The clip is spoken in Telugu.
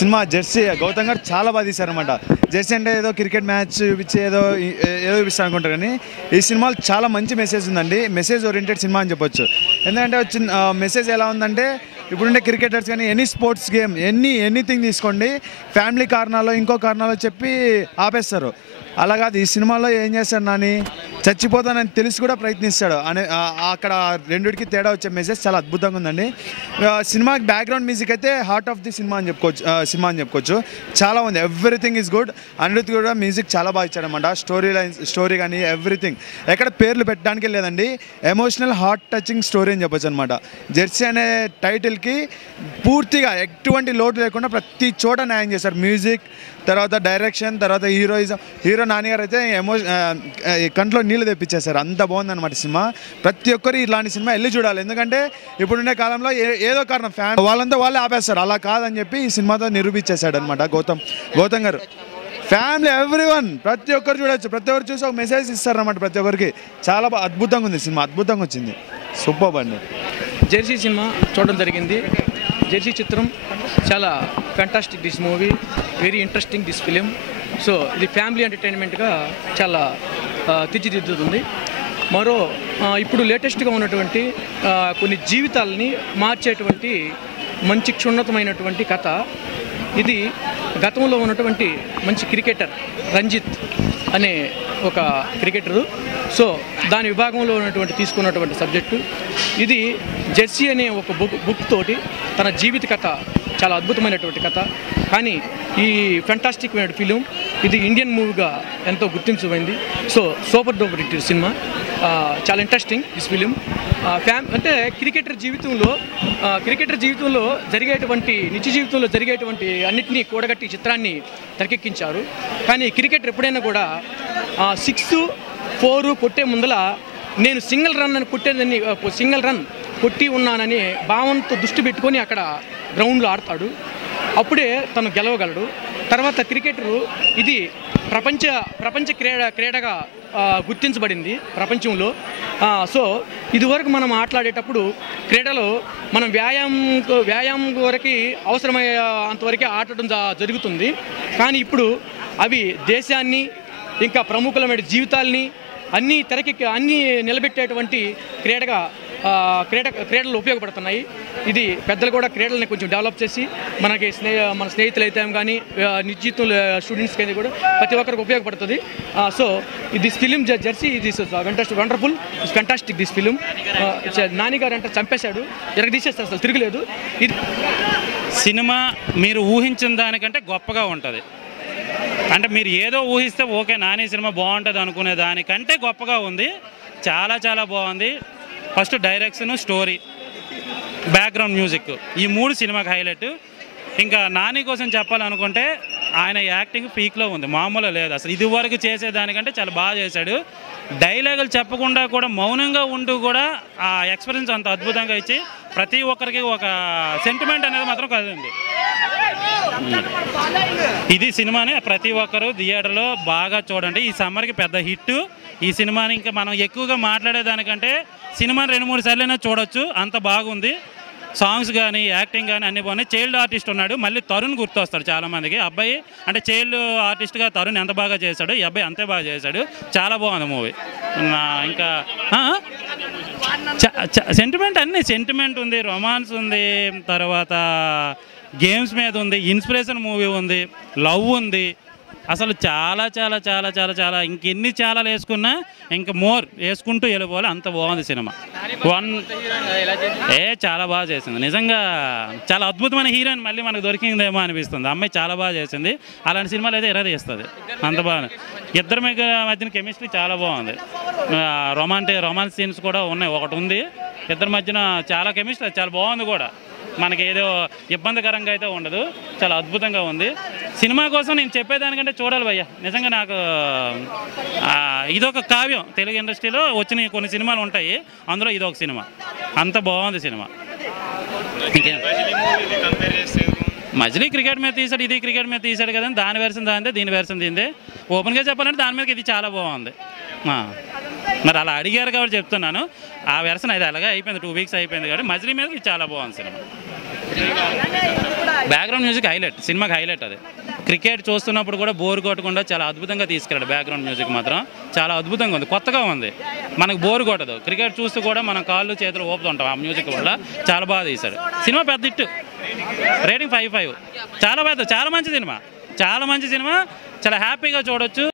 సినిమా జెర్సీ గౌతమ్ గారు చాలా బాగా తీశారనమాట. జెర్సీ అంటే ఏదో క్రికెట్ మ్యాచ్ చూపించి ఏదో చూపిస్తారు అనుకుంటారు, కానీ ఈ సినిమాలో చాలా మంచి మెసేజ్ ఉందండి. మెసేజ్ ఓరియంటెడ్ సినిమా అని చెప్పొచ్చు. ఎందుకంటే వచ్చిన మెసేజ్ ఎలా ఉందంటే, ఇప్పుడుండే క్రికెటర్స్ కానీ ఎనీ స్పోర్ట్స్ గేమ్ ఎనీథింగ్ తీసుకోండి, ఫ్యామిలీ కారణాలు ఇంకో కారణాలు చెప్పి ఆపేస్తారు. అలా కాదు, ఈ సినిమాలో ఏం చేస్తాడు, నాని చచ్చిపోతానని తెలిసి కూడా ప్రయత్నిస్తాడు అనే అక్కడ రెండిటికి తేడా వచ్చే మెసేజ్ చాలా అద్భుతంగా ఉందండి. సినిమా బ్యాక్గ్రౌండ్ మ్యూజిక్ అయితే హార్ట్ ఆఫ్ ది సినిమా అని చెప్పుకోవచ్చు. చాలా ఉంది, ఎవ్రీథింగ్ ఈజ్ గుడ్. అనిరుద్ధ్ కూడా మ్యూజిక్ చాలా బాగా ఇచ్చాడనమాట. స్టోరీ కానీ ఎవ్రీథింగ్ ఎక్కడ పేర్లు పెట్టడానికి లేదండి. ఎమోషనల్ హార్ట్ టచింగ్ స్టోరీ అని చెప్పొచ్చు అనమాట. జెర్సీ అనే టైటిల్కి పూర్తిగా ఎటువంటి లోటు లేకుండా ప్రతి చోట న్యాయం చేశారు. మ్యూజిక్, తర్వాత డైరెక్షన్, తర్వాత హీరో నాని గారు అయితే కంట్లో నీళ్ళు తెప్పించేశారు. అంత బాగుందన్నమాట సినిమా. ప్రతి ఒక్కరు ఇలాంటి సినిమా వెళ్ళి చూడాలి. ఎందుకంటే ఇప్పుడుండే కాలంలో ఏదో కారణం ఫ్యాన్ వాళ్ళంతా వాళ్ళే ఆపేస్తారు. అలా కాదని చెప్పి ఈ సినిమాతో నిరూపించేశాడు అనమాట గౌతమ్ గారు. ఫ్యామిలీ ఎవ్రీవన్ ప్రతి ఒక్కరు చూడొచ్చు. ప్రతి ఒక్కరు చూసి ఒక మెసేజ్ ఇస్తారన్నమాట ప్రతి ఒక్కరికి. చాలా అద్భుతంగా ఉంది సినిమా, అద్భుతంగా వచ్చింది. సూపర్ అండి. జెర్సీ సినిమా చూడడం జరిగింది. జెర్సీ చిత్రం చాలా fantastic this movie, very interesting this film. So ఇది ఫ్యామిలీ ఎంటర్టైన్మెంట్గా చాలా తీర్చిదిద్దుతుంది. ఇప్పుడు లేటెస్ట్గా ఉన్నటువంటి కొన్ని జీవితాలని మార్చేటువంటి మంచి క్షుణ్ణతమైనటువంటి కథ ఇది. గతంలో ఉన్నటువంటి మంచి క్రికెటర్ రంజిత్ అనే ఒక క్రికెటరు, సో దాని విభాగంలో ఉన్నటువంటి తీసుకున్నటువంటి సబ్జెక్టు ఇది. జెర్సీ అనే ఒక బుక్ తోటి తన జీవిత కథ, చాలా అద్భుతమైనటువంటి కథ. కానీ ఈ ఫెంటాస్టిక్ ఫిలిం ఇది ఇండియన్ మూవీగా ఎంతో గుర్తించబడింది. So super duper hit cinema, చాలా ఇంట్రెస్టింగ్ దిస్ ఫిలిం. అంటే క్రికెటర్ జీవితంలో జరిగేటువంటి నిత్య జీవితంలో జరిగేటువంటి అన్నింటినీ కూడగట్టి చిత్రాన్ని తెరకెక్కించారు. కానీ క్రికెటర్ ఎప్పుడైనా కూడా 6, 4 కొట్టే ముందల నేను సింగిల్ రన్ కొట్టి ఉన్నానని భావంతో దృష్టి పెట్టుకొని అక్కడ గ్రౌండ్లో ఆడతాడు. అప్పుడే తను గెలవగలడు. తర్వాత క్రికెటరు ఇది ప్రపంచ క్రీడగా గుర్తించబడింది ప్రపంచంలో. సో ఇదివరకు మనం మాట్లాడేటప్పుడు క్రీడలో మనం వ్యాయామం వరకు అవసరమయ్యేంతవరకే ఆడటం జరుగుతుంది. కానీ ఇప్పుడు అవి దేశాన్ని, ఇంకా ప్రముఖులమైన జీవితాల్ని అన్నీ నిలబెట్టేటువంటి క్రీడలు ఉపయోగపడుతున్నాయి. ఇది పెద్దలు కూడా క్రీడల్ని కొంచెం డెవలప్ చేసి మన స్నేహితులు అయితే కానీ నిశ్చితంలో స్టూడెంట్స్కి అయితే కూడా ప్రతి ఒక్కరికి ఉపయోగపడుతుంది. So this film Jersey this wonderful, it's fantastic this film. Nani గారు అంటే చంపేశాడు, తీసేస్తారు, అసలు తిరగలేదు. ఇది సినిమా మీరు ఊహించిన దానికంటే గొప్పగా ఉంటుంది. అంటే మీరు ఏదో ఊహిస్తే ఓకే నాని సినిమా బాగుంటుంది అనుకునే దానికంటే గొప్పగా ఉంది. చాలా చాలా బాగుంది. First direction, story, background music, ఈ 3 సినిమాకి హైలైట్. ఇంకా నాని కోసం చెప్పాలనుకుంటే ఆయన యాక్టింగ్ పీక్లో ఉంది, మామూలుగా లేదు అసలు. ఇదివరకు చేసేదానికంటే చాలా బాగా చేశాడు. డైలాగులు చెప్పకుండా కూడా మౌనంగా ఉంటూ కూడా ఆ ఎక్స్పీరియన్స్ అంత అద్భుతంగా ఇచ్చి ప్రతి ఒక్కరికి ఒక సెంటిమెంట్ అనేది మాత్రం కలిగింది. ఇది సినిమాని ప్రతి ఒక్కరు థియేటర్లో బాగా చూడండి. ఈ సమ్మర్కి పెద్ద హిట్ ఈ సినిమాని. ఇంకా మనం ఎక్కువగా మాట్లాడేదానికంటే సినిమాని 2-3 సార్లైనా చూడొచ్చు, అంత బాగుంది. సాంగ్స్ కానీ యాక్టింగ్ కానీ అన్ని బాగున్నాయి. చైల్డ్ ఆర్టిస్ట్ ఉన్నాడు, మళ్ళీ తరుణ్ గుర్తొస్తాడు చాలామందికి. అబ్బాయి అంటే చైల్డ్ ఆర్టిస్ట్గా తరుణ్ ఎంత బాగా చేశాడు, ఈ అబ్బాయి అంతే బాగా చేశాడు. చాలా బాగుంది మూవీ. ఇంకా సెంటిమెంట్ ఉంది, రొమాన్స్ ఉంది, తర్వాత గేమ్స్ మీద ఉంది, ఇన్స్పిరేషన్ మూవీ ఉంది, లవ్ ఉంది. అసలు చాలా చాలా చాలా చాలా చాలా ఇంకెన్ని చాలా వేసుకున్నా ఇంకా మోర్ వేసుకుంటూ వెళ్ళిపోవాలి, అంత బాగుంది సినిమా. చాలా బాగా చేసింది నిజంగా. చాలా అద్భుతమైన హీరోయిన్ మళ్ళీ మనకు దొరికిందేమో అనిపిస్తుంది. అమ్మాయి చాలా బాగా చేసింది. అలాంటి సినిమాలు అయితే తీస్తుంది, అంత బాగా. ఇద్దరి మధ్యన కెమిస్ట్రీ చాలా బాగుంది. రొమాన్స్ సీన్స్ కూడా ఉన్నాయి, ఒకటి ఉంది ఇద్దరి మధ్యన. చాలా కెమిస్ట్రీ చాలా బాగుంది కూడా. మనకి ఏదో ఇబ్బందికరంగా అయితే ఉండదు, చాలా అద్భుతంగా ఉంది. సినిమా కోసం నేను చెప్పేదానికంటే చూడాలి భయ్య. నిజంగా నాకు ఇదొక కావ్యం. తెలుగు ఇండస్ట్రీలో వచ్చిన కొన్ని సినిమాలు ఉంటాయి, అందులో ఇదొక సినిమా. అంత బాగుంది సినిమా. మజిలీ క్రికెట్ మీద తీసాడు, ఇది క్రికెట్ మీద తీసాడు కదా, దాని వెర్షన్ దానిదే, దీని వెర్షన్ దీనిదే. ఓపెన్గా చెప్పాలంటే దాని మీదకి ఇది చాలా బాగుంది. మరి అలా అడిగారు కాబట్టి చెప్తున్నాను. ఆ వెర్షన్ అయితే అలాగే అయిపోయింది, 2 వీక్స్ అయిపోయింది కాబట్టి మజిలీ మీదకి చాలా బాగుంది సినిమా. బ్యాక్గ్రౌండ్ మ్యూజిక్ హైలైట్, సినిమాకి హైలైట్ అది. క్రికెట్ చూస్తున్నప్పుడు కూడా బోర్ కొట్టకుండా చాలా అద్భుతంగా తీసుకెళ్ళాడు. బ్యాక్గ్రౌండ్ మ్యూజిక్ మాత్రం చాలా అద్భుతంగా ఉంది, కొత్తగా ఉంది, మనకు బోర్ కొట్టదు. క్రికెట్ చూస్తూ కూడా మనం కాళ్ళు చేతులు ఊపుతుంటాం ఆ మ్యూజిక్ వల్ల. చాలా బాగా తీశాడు. సినిమా పెద్ద హిట్, రేటింగ్ 5/5. చాలా పెద్ద, చాలా మంచి సినిమా, చాలా మంచి సినిమా, చాలా హ్యాపీగా చూడొచ్చు.